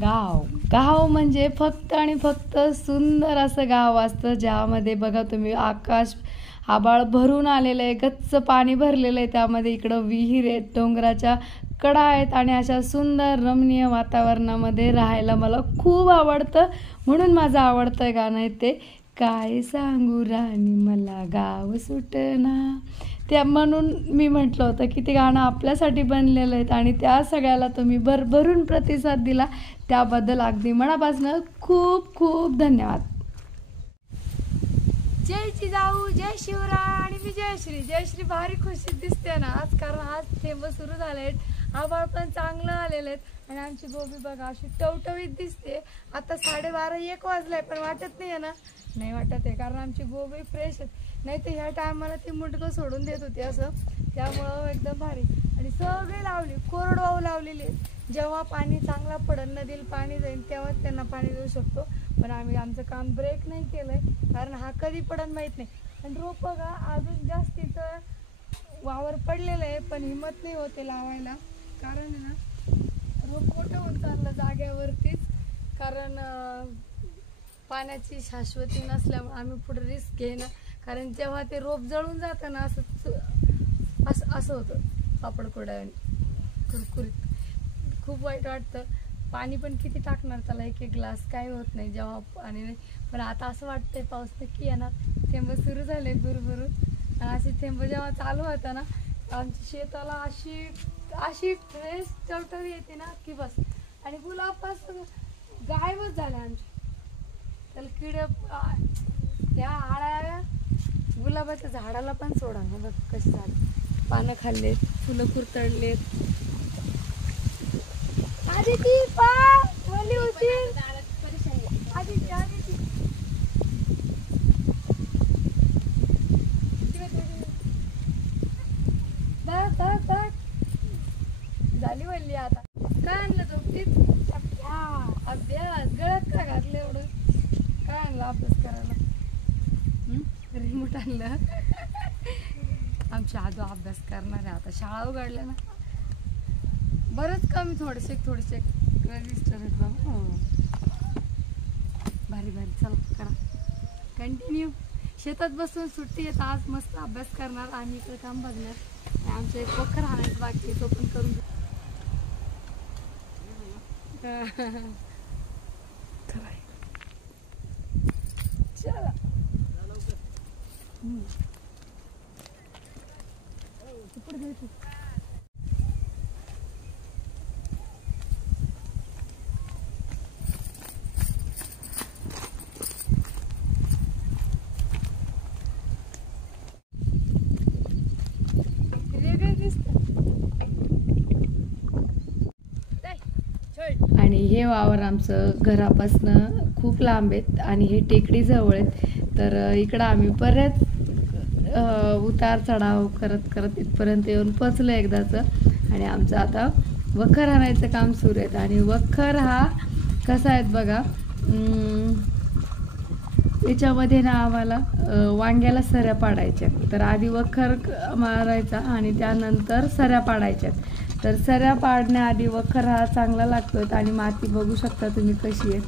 गाव गाव म्हणजे फक्त आणि फक्त सुंदर असं गाव असतं, ज्यामध्ये बघा तुम्ही आकाश आभाळ भरून आलेलं आहे, गच्च पाणी भरलेलं आहे, त्यामध्ये इकडं विहीर आहेत, डोंगराच्या कडा आहेत आणि अशा सुंदर रमणीय वातावरणामध्ये राहायला मला खूप आवडतं. म्हणून माझं आवडतं गाणं आहे ते, काय सांगू राणी मला गाव सुटना. त्या म्हणून मी म्हटलं होतं की ते गाणं आपल्यासाठी बनलेलं आहे आणि त्या सगळ्याला तुम्ही भरभरून प्रतिसाद दिला, त्याबद्दल अगदी मनापासून खूप खूप धन्यवाद. जय जिजाऊ, जय शिवराय आणि मी जयश्री. जयश्री भारी खुशीत दिसते ना आज, कारण आज थेंब सुरू झाले आहेत, आभाळ पण चांगलं आलेले आहेत आणि आमची गोबी बघा अशी टवटवीत दिसते. आता 12:30-1 वाजलाय पण वाटत नाही आहे ना, नाही वाटत आहे, कारण आमची गोबी फ्रेश आहेत. नाही तर ह्या टायमाला ती मुंडकं सोडून देत होती असं, त्यामुळं एकदम भारी. आणि सगळे लावली, कोरडवाहू लावलेली आहेत. जेव्हा पाणी चांगला पडेल, नदीला पाणी जाईल तेव्हाच त्यांना पाणी देऊ शकतो. पण आम्ही आमचं काम ब्रेक नाही केलंय, कारण हा कधी पडन माहीत नाही. आणि रोप बघा अजून जास्तीचं वावर पडलेलं आहे, पण हिंमत नाही होते लावायला, कारण आहे ना रोप मोठं होऊन चाललं जाग्यावरतीच, कारण पाण्याची शाश्वती नसल्यामुळे आम्ही पुढे रिस्क घेणं, कारण जेव्हा ते रोप जळून जातं ना असं होतं पापड कुरकुरीत, खूप वाईट वाटतं. पाणी पण किती टाकणार त्याला, एक ग्लास काय होत नाही जेव्हा पाणी नाही. पण आता असं वाटतंय पाऊस नक्की येणार, थेंब सुरू झाले भुरभरून. आणि अशी थेंब जेव्हा चालू होता ना, आमच्या शेताला अशी फ्रेश टवटवी येते ना की बस. आणि गुलाबापासून गायबच झाले आमचे, त्याला किडे त्या आळ्या गुलाबाच्या झाडाला पण सोडा ना, बघ कसे झाले, पानं खाल्लेत, फुलं कुरतडलेत. आदिती पा वली होती, आदिती आदिती झाली वल्ली. आता काय आणलं झोपतीत? अभ्यास गळ्यात का घातलं एवढं? काय आणलं अभ्यास करायला? रिमोट आणलं. आमच्या आदू अभ्यास करणार आहे, आता शाळा उघडल्या ना, बरंच कमी थोडेसे रजिस्टर आहेत बाबा. भारी भारी, चला करा कंटिन्यू. शेतात बसून सुट्टी येत आज, मस्त अभ्यास करणार आणि इकडे काम बघणार. आमचं एक वखर आणायचं बाकी, तो पण करून चला. पुढे जायचं. आणि हे वावर आमचं घरापासनं खूप लांब आहेत आणि हे टेकडी जवळ आहेत, तर इकडं आम्ही बरेच उतार चढाव करत करत इथपर्यंत येऊन पोचलो एकदाचं. आणि आमचं आता वखर आणायचं काम सुरू आहे. आणि वखर हा कसा आहेत बघा, याच्यामध्ये ना आम्हाला वांग्याला सऱ्या पाडायच्या, तर आधी वखर मारायचा आणि त्यानंतर सऱ्या पाडायच्या. तर सऱ्या पाडण्याआधी वखर हा चांगला लागतो. आणि माती बघू शकता तुम्ही कशी आहे,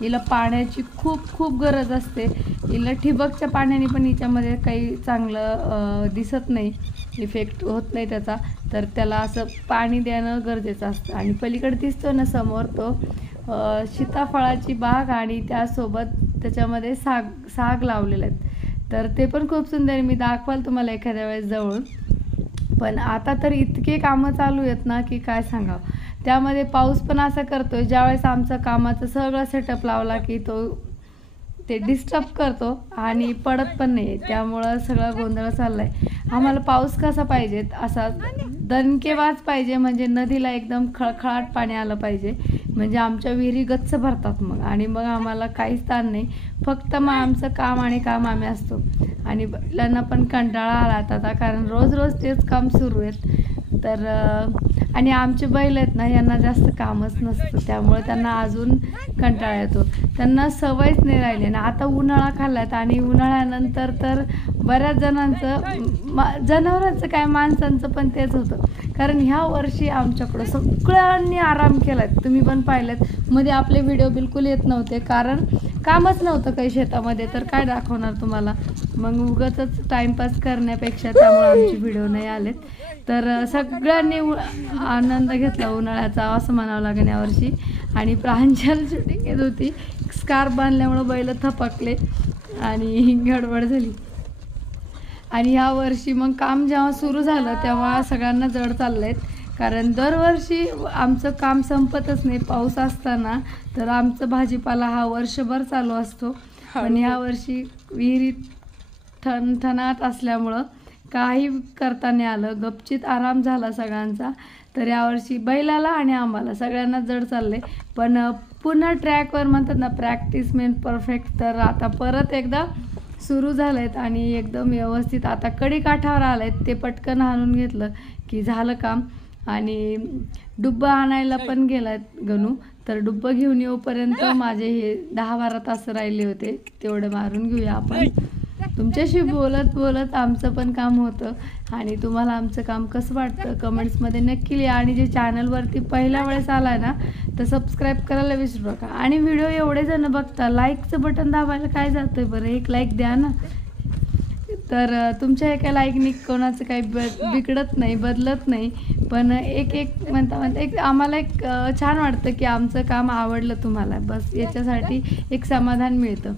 हिला पाण्याची खूप खूप गरज असते. हिला ठिबकच्या पाण्याने पण हिच्यामध्ये काही चांगलं दिसत नाही, इफेक्ट होत नाही त्याचा, तर त्याला असं पाणी देणं गरजेचं असतं. आणि पलीकडे दिसतो ना समोर तो सीताफळाची बाग आणि त्यासोबत त्याच्यामध्ये साग लावलेले आहेत, तर ते पण खूप सुंदर, मी दाखवाल तुम्हाला एखाद्या वेळेस जवळून. पण आता तर इतके कामं चालू आहेत ना की काय सांगावं. त्यामध्ये पाऊस पण असा करतोय, ज्यावेळेस आमचं कामाचं सगळं सेटअप लावला की ते डिस्टर्ब करतो आणि पडत पण नाही, त्यामुळं सगळा गोंधळ चाललाय. आम्हाला पाऊस कसा पाहिजे, असा दणकेबाज पाहिजे, म्हणजे नदीला एकदम खळखळाट पाणी आलं पाहिजे, म्हणजे आमच्या विहिरी गच्च भरतात मग. आणि मग आम्हाला काहीच ताण नाही, फक्त मग आमचं काम आणि काम आम्ही असतो. आणि बैलांना पण कंटाळा आला आता, कारण रोज रोज तेच काम सुरू आहेत. तर आणि आमचे बैल आहेत ना, यांना जास्त कामच नसतं, त्यामुळे त्यांना अजून कंटाळा येतो. त्यांना सवयच नाही राहिली ना. आता उन्हाळा खाल्लात आणि उन्हाळ्यानंतर तर बऱ्याच जणांचं जनावरांचं काय माणसांचं पण तेच होतं. कारण ह्या वर्षी आमच्याकडं सगळ्यांनी आराम केलाय. तुम्ही पण पाहिलेत, मध्ये आपले व्हिडिओ बिलकुल येत नव्हते कारण कामच नव्हतं काही शेतामध्ये, तर काय दाखवणार तुम्हाला. मग उगाचच टाइमपास करण्यापेक्षा त्यामुळे आमचे व्हिडिओ नाही आलेत. तर सगळ्यांनी आनंद घेतला उन्हाळ्याचा असं म्हणावं लागेल यावर्षी. आणि प्रांजल शूटिंग येत होती, स्कार्फ बांधल्यामुळं बैल थपकले आणि गडबड झाली. आणि ह्या वर्षी मग काम जेव्हा सुरू झालं तेव्हा सगळ्यांना जड चाललेत, कारण दरवर्षी आमचं काम संपतच नाही. पाऊस असताना तर आमचं भाजीपाला हा वर्षभर चालू असतो, पण ह्या वर्षी विहिरीत ठणठणाट असल्यामुळं काही करता नाही आलं. गपचित आराम झाला सगळ्यांचा. तर यावर्षी बैलाला आणि आम्हाला सगळ्यांना जड चालले. पण पुन्हा ट्रॅकवर म्हणतात ना, प्रॅक्टिस मेन परफेक्ट. तर आता परत एकदा सुरू झालेत आणि एकदम व्यवस्थित आता कडी काठावर आलेत. ते पटकन आणून घेतलं की झालं काम. आणि डुब्बा आणायला पण गेलात गणू. तर डुब्बा घेऊन येऊपर्यंत माझे हे 10-12 तास राहिले होते. तेवढे मारून घेऊया आपण. तुमच्याशी बोलत बोलत आमचं पण काम होतं. आणि तुम्हाला आमचं काम कसं वाटतं कमेंट्समध्ये नक्की लिहा. आणि जे चॅनलवरती पहिल्या वेळेस आलाय ना, तर सबस्क्राईब करायला विसरू नका. आणि व्हिडिओ एवढे जण बघता, लाईकचं बटन दाबायला काय जातंय बरं, एक लाईक द्या ना. तर तुमच्या एका लाईकनी कोणाचं काही बिघडत नाही, बदलत नाही. पण एक म्हणता एक आम्हाला एक छान वाटतं की आमचं काम आवडलं तुम्हाला, बस याच्यासाठी एक समाधान मिळतं.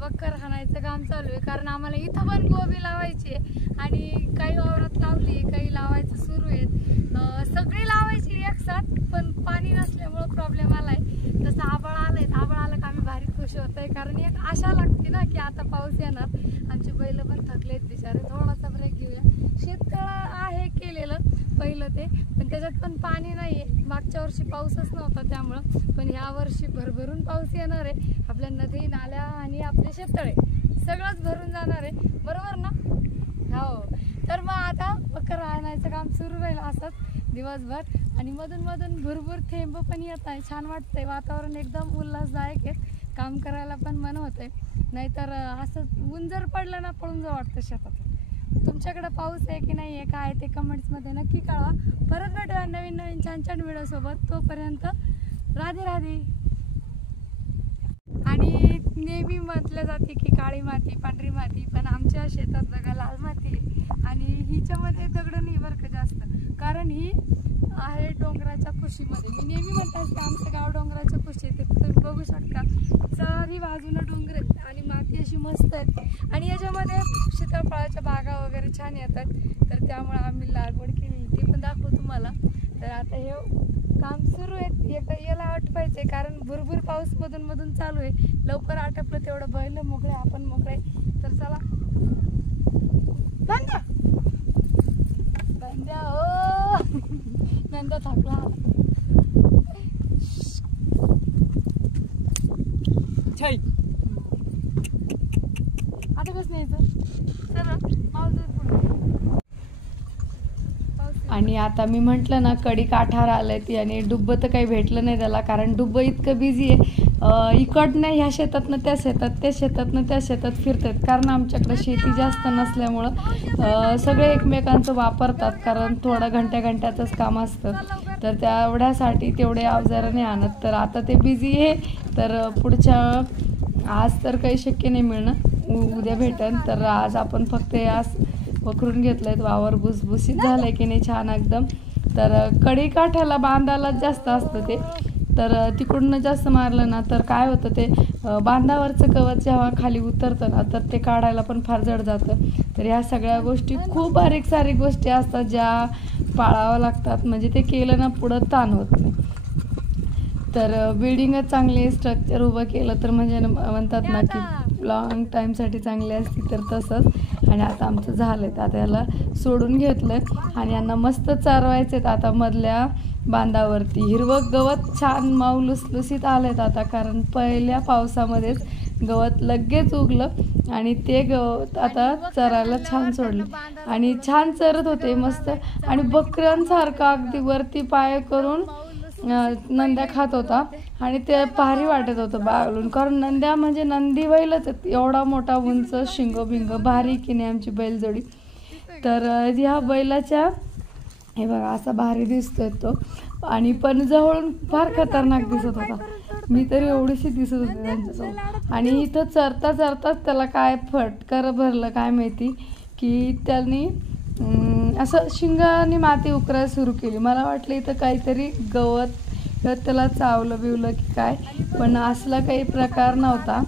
वखर हाणायचं काम चालू आहे, कारण आम्हाला इथं पण गोबी लावायची आहे आणि काही वावरात लावली, काही लावायचं सुरू आहे. सगळी लावायची एक साथ, पण पाणी नसल्यामुळं प्रॉब्लेम आलाय. तसं आभाळ आलंय, आभाळ आलं का आम्ही भारी खुश होतोय, कारण एक आशा लागते ना की आता पाऊस येणार. आमचे बैल पण थकलेत बिचारे, थोडासा ब्रेक घेऊया. शेततळं आहे केलेलं पहिलं ते, पण त्याच्यात पण पाणी नाहीये. मागच्या वर्षी पाऊसच नव्हता त्यामुळं, पण ह्या वर्षी भरभरून पाऊस येणार आहे. आपल्या नदी नाल्या आणि आपले शेततळे सगळंच भरून जाणार आहे, बरोबर ना? हो. तर मग आता वखर आणायचं काम सुरू राहील असंच दिवसभर, आणि मधून मधून भरपूर थेंब पण येत आहे. छान वाटतंय, वातावरण एकदम उल्हासदायक आहे. काम करायला पण मन होतंय, नाहीतर असं ऊन जर पडलं ना पळून जावं वाटतं शेतात. तुमच्याकडे पाऊस आहे की नाही आहे काय ते कमेंट्समध्ये नक्की कळवा. परत भेटूया नवीन नवीन छान छान व्हिडिओसोबत. तोपर्यंत राधे राधे. आणि नेहमी म्हटलं जाते की काळी माती पांढरी माती, पण आमच्या शेतात बघा लाल माती आहे आणि हिच्यामध्ये दगड नाही बरं का जास्त, कारण ही आहे डोंगराच्या कुशीमध्ये. मी नेहमी म्हणत असते आमचं गाव डोंगराच्या कुशी आहे, ते तुम्ही बघू शकता. चारही बाजूला डोंगर आहेत आणि माती अशी मस्त आहे आणि याच्यामध्ये सीताफळाच्या बागा वगैरे छान येतात. तर त्यामुळे आम्ही लागवड केली, ती पण दाखवू तुम्हाला. तर आता हे काम सुरू आहे, याला आटपायचंय कारण भरपूर पाऊस मधून मधून चालू आहे. लवकर आटपलं तेवढं बैल मोकळे आपण मोकळे. तर चला नंदा नंद्या ओ नंदा थकला. आता कसं न्यायचं चला पाऊस पुढे. आणि आता मी म्हटलं ना कडी काठार आलंय ती, आणि डुब्ब तर काही भेटलं नाही त्याला, कारण डुब्ब इतकं बिझी आहे. इकडनं ह्या शेतातनं त्या शेतात, त्या शेतातनं त्या शेतात फिरतात, कारण आमच्याकडे शेती जास्त नसल्यामुळं सगळे एकमेकांचं वापरतात, कारण थोडं घंट्याचंच काम असतं. तर तेवढ्यासाठी तेवढे अवजारं नाही आणत. तर आता ते बिझी आहे. तर पुढच्या आज तर काही शक्य नाही मिळणं, उद्या भेटेल. तर आज आपण फक्त आज वखरून घेतलंय, वावर भुसभुशीत झालंय की नाही छान एकदम. तर कडी काठाला बांधाला जास्त असतं ते, तर तिकडून जास्त मारलं ना तर काय होतं ते बांधावरचं गवत जेव्हा खाली उतरतं ना तर ते काढायला पण फार जड जातं. तर ह्या सगळ्या गोष्टी खूप बारीक सारीक गोष्टी असतात ज्या पाळाव्या लागतात, म्हणजे ते केलं ना पुढं ताण होत नाही. तर बिल्डिंगच चांगली स्ट्रक्चर उभं केलं तर म्हणजे म्हणतात ना की लॉंग टाईमसाठी चांगली असती, तर तसंच. आणि आता आमचं झालं आहे, आता याला सोडून घेतलं आणि यांना मस्त चरवायचे. आता मधल्या बांधावरती हिरवं गवत छान मऊ लुसलुसीत आलेत आता, कारण पहिल्या पावसामध्येच गवत लगेच उगलं आणि ते गवत आता चरायला छान सोडलं आणि छान चरत होते मस्त. आणि बकऱ्यांसारखं अगदी वरती पाय करून नंद्या खात होता आणि ते भारी वाटत होतं बागलून, कारण नंद्या म्हणजे नंदी बैलच एवढा मोठा उंच शिंग बिंग भारी की नाही आमची बैलजोडी. तर ह्या बैलाच्या हे बघा असा भारी दिसतोय तो, आणि पण जवळून फार खतरनाक दिसत होता. मी तरी एवढीशी दिसत होते त्यांच्यासोबत. आणि इथं चरता चरताच त्याला काय फटकर भरलं काय माहिती, की त्यांनी असं शिंगाने माती उकरायला सुरू केली. मला वाटलं इथं काहीतरी गवत त्याला चावलं बिवलं की काय, पण असला काही प्रकार नव्हता.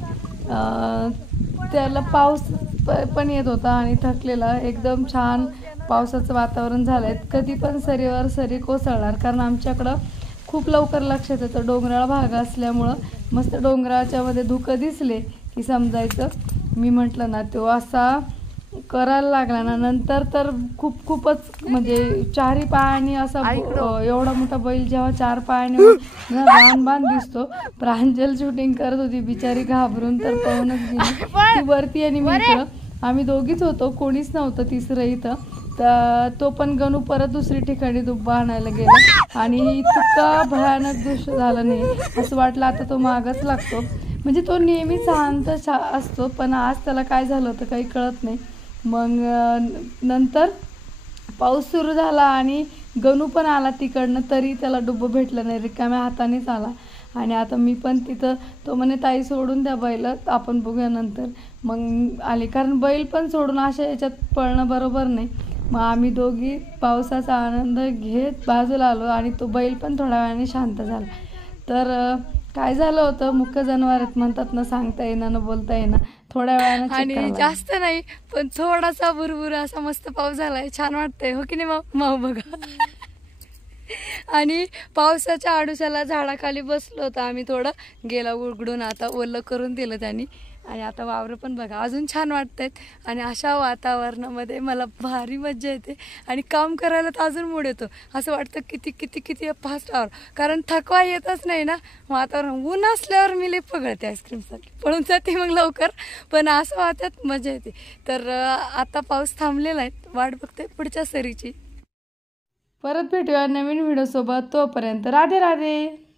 त्याला पाऊस पण येत होता आणि थकलेला एकदम छान पावसाचं वातावरण झालं आहे. कधी पण सरीवर सरी कोसळणार, कारण आमच्याकडं खूप लवकर लक्षात येतं, डोंगराळ भाग असल्यामुळं मस्त डोंगराच्या मध्ये धुकं दिसले की समजायचं. मी म्हटलं ना तो असा करायला लागला ना नंतर तर खूपच म्हणजे चारही पायाने असा एवढा मोठा बैल जेव्हा चार पायाने बाण दिसतो. प्रांजल शूटिंग करत होती बिचारी घाबरून तर पळूनच गेली ती वरती, आणि मी इकडं आम्ही दोघीच होतो, कोणीच नव्हतं तिसरं इथं. तर तो पण गणू परत दुसरी ठिकाणी दुब्बा आणायला गेला आणि इतका भयानक दृश्य झालं नाही, असं वाटलं आता तो मागच लागतो. म्हणजे तो नेहमी शांत असतो, पण आज त्याला काय झालं होतं काही कळत नाही. मग नंतर पाऊस सुरू झाला आणि गणू पण आला तिकडनं, तरी त्याला डुब्बं भेटलं नाही, रिकाम्या हातानेच आला. आणि आता मी पण तिथं, तो म्हणे ताई सोडून द्या बैल, आपण बघूया नंतर. मग आले, कारण बैल पण सोडून अशा याच्यात पळणं बरोबर नाही. मग आम्ही दोघी पावसाचा आनंद घेत बाजूला आलो आणि तो बैल पण थोड्या वेळाने शांत झाला. तर काय झालं होतं, मुख्य जनावरात म्हणतात ना, सांगता येणार ना बोलता येणार, थोड्या वेळानं आणि जास्त नाही पण थोडासा भुरभुर असा मस्त पाऊस झालाय, छान वाटतंय हो की नाही माऊ बघा. आणि पावसाच्या आडुशाला झाडाखाली बसलो होतो आम्ही, थोडं गेला उघडून, आता ओलं करून दिलं त्यांनी. आणि आता वावरं पण बघा अजून छान वाटतात. आणि अशा वातावरणामध्ये मला भारी मज्जा येते आणि काम करायला तर अजून मूड येतो. असं वाटतं किती किती किती फास्ट आवर, कारण थकवा येतच नाही ना. वातावरण ऊन असल्यावर मी लई पगळते आईस्क्रीमसाठी, पळून जाते मग लवकर, पण असं वाटत मजा येते. तर आता पाऊस थांबलेला आहे, वाट बघते पुढच्या सरीची. परत भेटूया नवीन व्हिडिओ सोबत, तोपर्यंत राधे राधे.